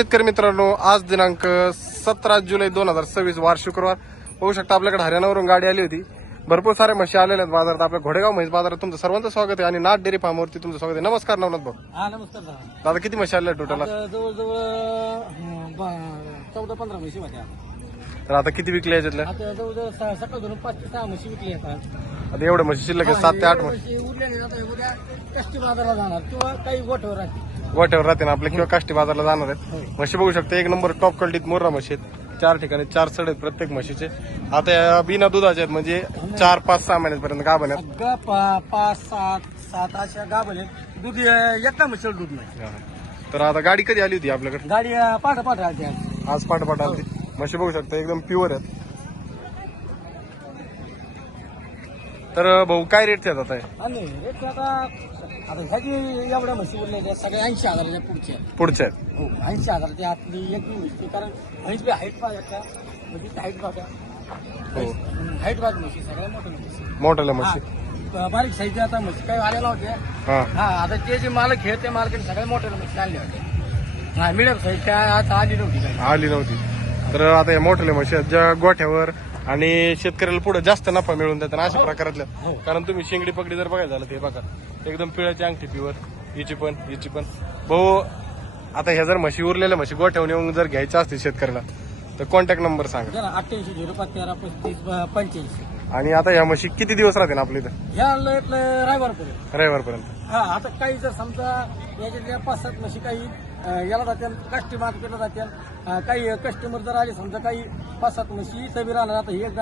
शेतकरी मित्रांनो, आज दिनांक 17 जुलै 2026 वार शुक्रवार. बघू शकता आपल्याकडे हरियाणावरून गाडी आली होती. भरपूर सारे म्हशी आलेल्या आहेत बाजारात. आपल्या घोडेगाव म्हैस बाजारात तुमचं सर्वांचं स्वागत आहे आणि नाथ डेअरी फार्मवरती तुमचं स्वागत आहे. नमस्कार नवनाथ भाऊ. हा नमस्कार दादा, किती म्हशी आल्या टोटल? जवळजवळ 14-15 म्हशी होत्या. तर आता किती विकल्या याच्यातल्या? आता जवळजवळ सकाळ धरून 5 ते 6 म्हशी विकल्या आहेत. आता एवढ्या म्हशी शिल्लक आहे, 7 ते 8 म्हशी उरलेले आता उद्या कष्टी बाजाराला जाणार किंवा काही गोठवर राहतील. गोठ्यावर राहते ना आपल्या किंवा काष्टी बाजारला जाणार आहेत. म्हशी बघू शकता, एक नंबर टॉप क्वालिटीत मुर्रा म्हशी आहेत. 4 ठिकाणी 4 सड आहेत प्रत्येक म्हशीचे. आता या बिना दुधाचे आहेत, म्हणजे 4-5-6 महिन्यापर्यंत गाभण आहेत. सगळं 5-7 अशा गाभण आहेत. दूध एका म्हशीला दूध नाही. तर आता गाडी कधी आली होती आपल्याकडे? गाडी पाठ आली आज. आज पाठ आली. म्हशी बघू शकता एकदम प्युअर आहेत. तर भाऊ, काय रेट आहेत आता? आणि रेट आता ह्याची एवढ्या म्हशी उरलेल्या सगळ्या 80,000च्या पुढच्या आहेत. हो, 80,000ची आतली एक म्हशी. कारण म्हैस बी हाईट बघा का, म्हणजे हाईट बघा, हो, हाईट बघा म्हशी सगळ्या मोठ्या म्हशी. मोठ्याला म्हशी. बारीक साईजच्या आता म्हशी काही आलेल्या होत्या. हा, हा, आता ते जे मालक हे त्या मालकाने सगळ्या मोठ्या म्हशी आणल्या होत्या. हा, मिडियम साईजच्या आता आली नव्हती काही. आली नव्हती. तर आता या मोठ्याल्या म्हशी आहेत, ज्या गोठ्यावर आणि शेतकऱ्याला पुढे जास्त नफा मिळून देतात अशा प्रकारातल्या. कारण तुम्ही शेंगडी पगडी जर बघायला झालं, ते बघा एकदम पिळाची अंगठी प्युअर. हिची पण भाऊ, आता ह्या जर म्हशी उरलेल्या म्हशी गोठ्यावर येऊन जर घ्यायच्या असतील शेतकऱ्याला, तर कॉन्टॅक्ट नंबर सांगा. 88-05-13-35-85. आणि आता ह्या म्हशी किती दिवस राहतील आपल्या इथं? ह्या रविवारपर्यंत. रविवारपर्यंत. हा, आता काही जर समजा याच्यातल्या 5-7 म्हशी काही याला जात्याल, काष्टी मार्केटला जात्याल. काही कस्टमर जर आले समजा, काही 5-7 म्हशी सभी राहणार. आता ही एक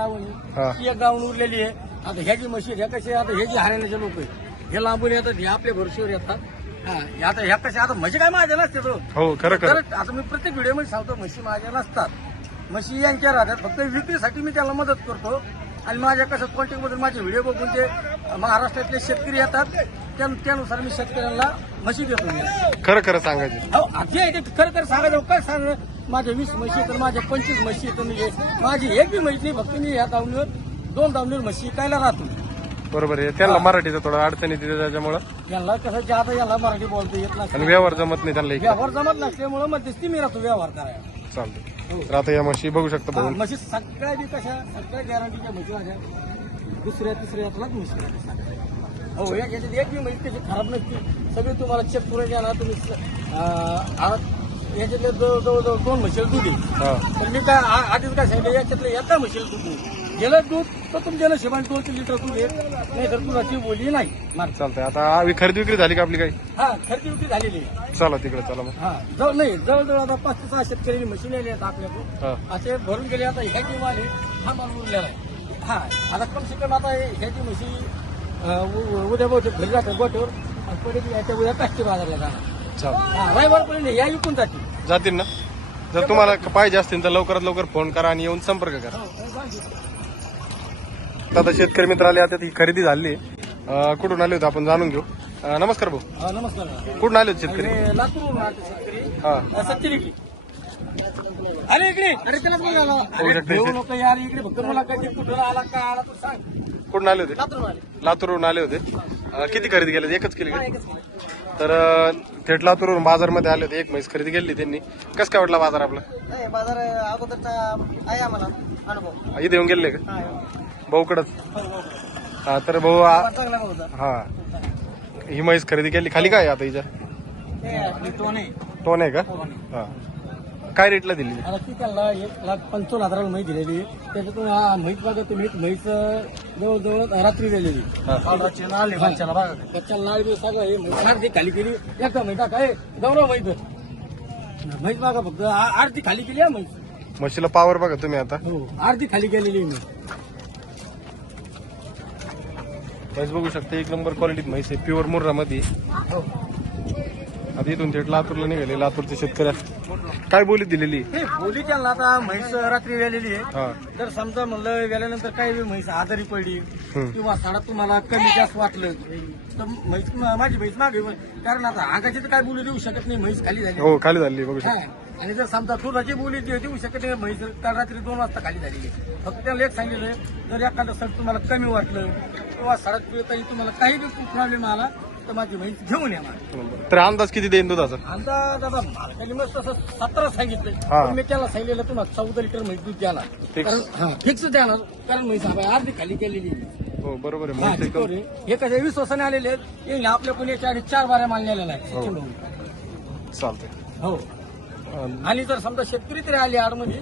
गावून उरलेली आहे. आता ह्याची म्हशी ह्या कशी, आता हे जे हरियाणाचे लोक आहे हे लांबून येतात, हे आपल्या भरशीवर येतात. हा, आता ह्या कशा, आता म्हशी काय माझ्या नसते तो. हो, खरं. आता मी प्रत्येक व्हिडिओमध्ये सांगतो, म्हशी माझ्या नसतात. म्हशी यांच्या राहतात. फक्त विक्रीसाठी मी त्याला मदत करतो. आणि माझ्या कसं कॉन्टॅक्ट मधून माझे व्हिडिओ बघून जे महाराष्ट्रातले शेतकरी येतात, त्यानुसार मी शेतकऱ्यांना म्हशी देतो. खरं सांगायचं. हो, जे आहे ते खरं सांगायचं. काय सांग, माझ्या 20 म्हशी तर माझ्या 25 म्हशी तर मी माझी एक बी म्हशी नाही. फक्त मी ह्या दावणीवर 2 दावणीवर म्हशी विकायला राहतो. बरोबर आहे. त्यांना मराठीचं थोडं अडचणी तिथे, त्याच्यामुळं यांना कसं जे आता याला मराठी बोलता येत आणि नाही, व्यवहार जमत नाही त्यांना. व्यवहार जमत नसल्यामुळे मध्यस्थी मी राहतो व्यवहार करायला. चालतं. तर आता या म्हशी बघू शकता भाऊ. म्हशी सगळ्या बी कशा, सगळ्या गॅरंटीच्या म्हशी माझ्या दुसऱ्या यातलाच म्हशी. हो, याच्यात एक बी म्हशी कशी खराब नसते. सगळी तुम्हाला चेक करून द्या. तुम्ही याच्यातले जवळजवळ 2 म्हशीला दूध आहे. तर मी काय आधीच काय सांगितलं, याच्यातलं एका म्हशीला दूध नाही. गेलं दूध तर तुमच्या नशिबाने 2 लिटर दूध आहे, नाही तर तुझाची बोली नाही. चालतंय. आता खरेदी विक्री झाली का आपली काही? हा, खरेदी विक्री झालेली आहे. चला तिकडे चला मग. हा, जवळजवळ आता 5 ते 6 शेतकऱ्यांनी म्हशी नेले आहेत आपल्याकडून. असे भरून गेले. आता ह्याची माल हा माल उरलेला आहे. हा, आता कम से कम आता ह्याची म्हशी उद्या घरी जातात गोठ्यावर, आणि परत याच्या उद्या काष्टी बाजारला जाणार. चालेल. रविवारपर्यंत या विकून जातील ना? जर तुम्हाला पाहिजे असतील तर लवकरात लवकर फोन करा आणि येऊन संपर्क करा. आता शेतकरी मित्र आले, आता ही खरेदी झाली. कुठून आले होते आपण जाणून घेऊ. नमस्कार भाऊ. नमस्कार. कुठून आले होते शेतकरी? लातूर शेतकरी. हा, 70 इकडे. अरे इकडे, अरे त्याला नको यार, इकडे फक्त मला कधी कुठून आला का आला तू सांग. कुठून आले होते? लातूर आले. लातूरवरून आले होते. किती खरेदी केली? एकच केली का? एकच. तर थेट लातूरवरून बाजारमध्ये आले होते. एक म्हैस खरेदी केली त्यांनी. कसं काय वाटला बाजार आपला? नाही, बाजार अगोदरचा आहे आम्हाला अनुभव. इथे येऊन गेले का भाऊकडच? हा, तर भाऊ चांगला होता. हा, ही म्हैस खरेदी केली. खाली काय आता हिच्या? टोन आहे का? हा, काय रेटला दिली? आता ती त्याला 1,55,000 म्हैस दिलेली. त्याच्यातून हा म्हैस बघा तुम्ही, म्हैस जवळजवळ रात्री दिलेली. बच्चा लाल बी सगळं हे म्हैस अर्धी खाली केली. एका म्हैसा काय गौरव म्हैस बघा, फक्त अर्धी खाली केली आहे म्हैस. म्हशीला पावर बघा तुम्ही. आता हो, अर्धी खाली केलेली मी. म्हैस बघू शकता, एक नंबर क्वालिटीत म्हैस आहे, प्युअर मुर्रा मध्ये. आता इथून थेट लातूरला निघाले. लातूरच्या शेतकऱ्या काय बोलीत दिलेली? बोली त्यांना आता म्हैस रात्री वेलेली आहे. हा, जर समजा म्हणलं वेल्यानंतर काही म्हैस आजारी पडली किंवा साडा तुम्हाला कमी जास्त वाटलं तर म्हैस, माझी म्हैस मागे. कारण आता अंगाची तर काय बोली देऊ शकत नाही, म्हैस खाली झाली. हो, खाली झाली बघू हा, शकता. आणि जर समजा दुधाची बोली देऊ शकत नाही, म्हैस काल रात्री 2 वाजता खाली झालेली. फक्त त्याला एक सांगितलं, जर एखादं सड तुम्हाला कमी वाटलं किंवा सडक काही तुम्हाला काही प्रॉब्लेम आला तर माझी म्हैस घेऊन येणार. तर अंदाज किती देईन दुधाचा? अंदाज आता मालकाने मस्त असं 17 सांगितलंय, हा. पण मी त्याला सांगितलेलं तुम्हाला 14 लिटर म्हैस दूध द्याला. Fix. कारण फिक्स देणार, कारण म्हैस अर्धी खाली केलेली आहे. हो बरोबर आहे. हा, म्हैस एकदम- चिकोर आहे. हे कसे विश्वासाने आलेले आहेत. हे आपल्या पुण्याच्या आधी 4 बाऱ्या माल नेलेला आहे. हो. सचिन भाऊ. चालतंय. हो. आणि जर समजा शेतकरी तरी आले आडमध्ये,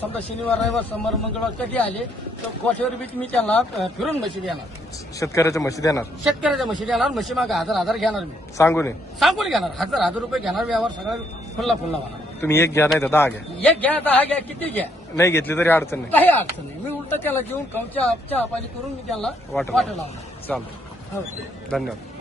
समजा शनिवार रविवार सोमवार मंगळवार कधी आले तर गोठ्यावर बी मी त्यांना फिरून म्हशी देणार. शेतकऱ्याच्या म्हशी देणार शेतकऱ्याच्या म्हशी देणार. म्हशी मागे हजार घेणार मी, सांगून ये. सांगून घेणार. हजार रुपये घेणार. व्यवहार सगळा फुल्ला होणार. तुम्ही एक घ्या नाही तर 10 घ्या. एक घ्या 10 घ्या किती घ्या, नाही घेतली तरी अडचण नाही. काही अडचण नाही. मी उलट त्याला जेवून खाऊन चहा पाणी करून मी त्याला वाटलं. वाटलं लावणार. चालतं. हो. धन्यवाद.